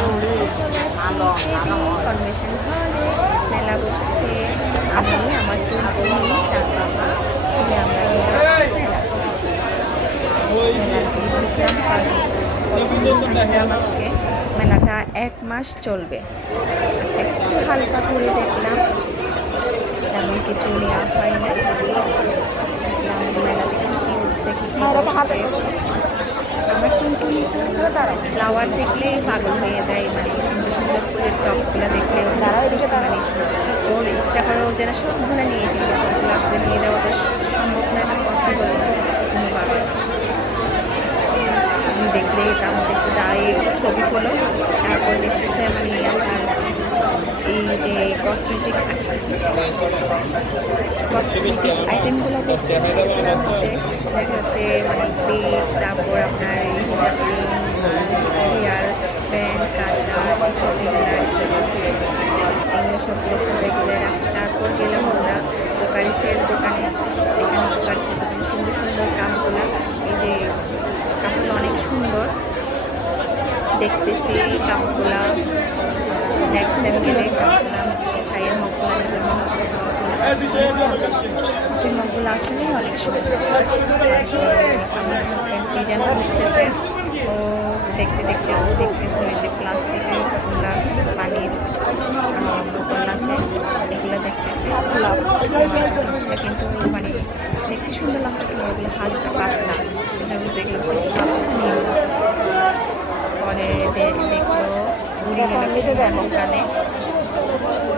চলে আসছি কেবি কনভেনশন হলে। মেলা বসছে, আমি আমার টুনটুনি তার বাবা মিলে আমরা চলে আসছি মেলাতে ঢুকলাম। কারণ আসলাম আজকে, মেলাটা 1 মাস চলবে। একটু হালকা করে দেখলাম, তেমন কিছু নেওয়া হয় না। দেখলাম মেলাতে কী কী উঠছে, কী কী বসছে। আমার টুনটুনি তো ফ্লাওয়ার দেখলেই পাগল হয়ে যায়, মানে সুন্দর সুন্দর ফুলের টপগুলো দেখলে মানে ওর ইচ্ছা করে ও যেন সবগুলো নিয়ে ফেলবে। সবগুলো আসলে নিয়ে যাওয়া তো সম্ভব না, এটা পসিবল না কোনোভাবে। দেখলে তারপর একটু দাঁড়িয়ে একটু ছবি তোলো, তারপর দেখতেছে মানে আপনার এই যে কসমেটিক আইটেমগুলো দেখতেছে। এগুলোর মধ্যে দেখা যাচ্ছে মানে ক্লিপ, তারপর আপনার এই হিজাব পিন, হেয়ার ব্যান্ড, কাঁচা, এসব এগুলো সবগুলো সাজায় গুজায় রাখি। তারপর গেলাম আমরা কোকারিসের দোকানে। এখানে কোকারিসের দোকানে সুন্দর সুন্দর কাপগুলা, এই যে কাপগুলো অনেক সুন্দর দেখতেছি কাপগুলা। নেক্সট টাইম গেলে কাপগুলা ছাইয়ের মগগুলা নিতে হবে। কফির মগগুলো আসলেই অনেক সুন্দর। আমার হাজব্যান্ড কি যেন বুঝতেছে, ও দেখতে দেখতে ও দেখতেছে ওই যে প্লাস্টিকের কতগুলা পানির বোতল আছে, এগুলো দেখতেছে। কিন্তু মানে দেখতে সুন্দর লাগতো, ওগুলো হালকা পাতলা, যেগুলো বেশি পাতলা নিয়ে পরে দেখলো ঘুরে গেল দোকানে।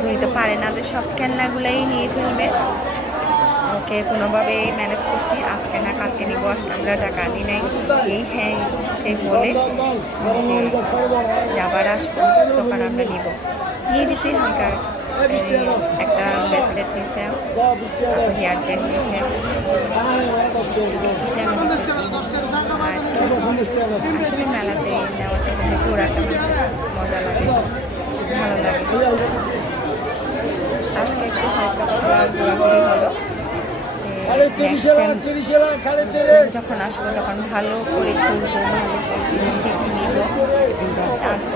ঘুরিতে পারে না যে সব খেলনাগুলাই নিয়ে ফেলবে। ওকে কোনোভাবে ম্যানেজ করছি, আজকে না কালকে নিবো, আজকে আমরা টাকা আনি নাই। এই হ্যাঁ সে বলে যে আবার আসবো তখন আমরা নিব। নিয়ে দিছি হালকা একটা ব্রেসলেট নিছে, হেয়ার ব্যান্ড নিছে, আসলে মেলাতে নেওয়াতে মানে ঘোরাটা মজা লাগে, ভালো লাগে। আজকে একটু হালকা পাতলা ঘোরাঘুরি হলো। যখন আসবো তখন ভালো করে ঘুরবো, ভালো করে জিনিস দেখে নিব, তারপর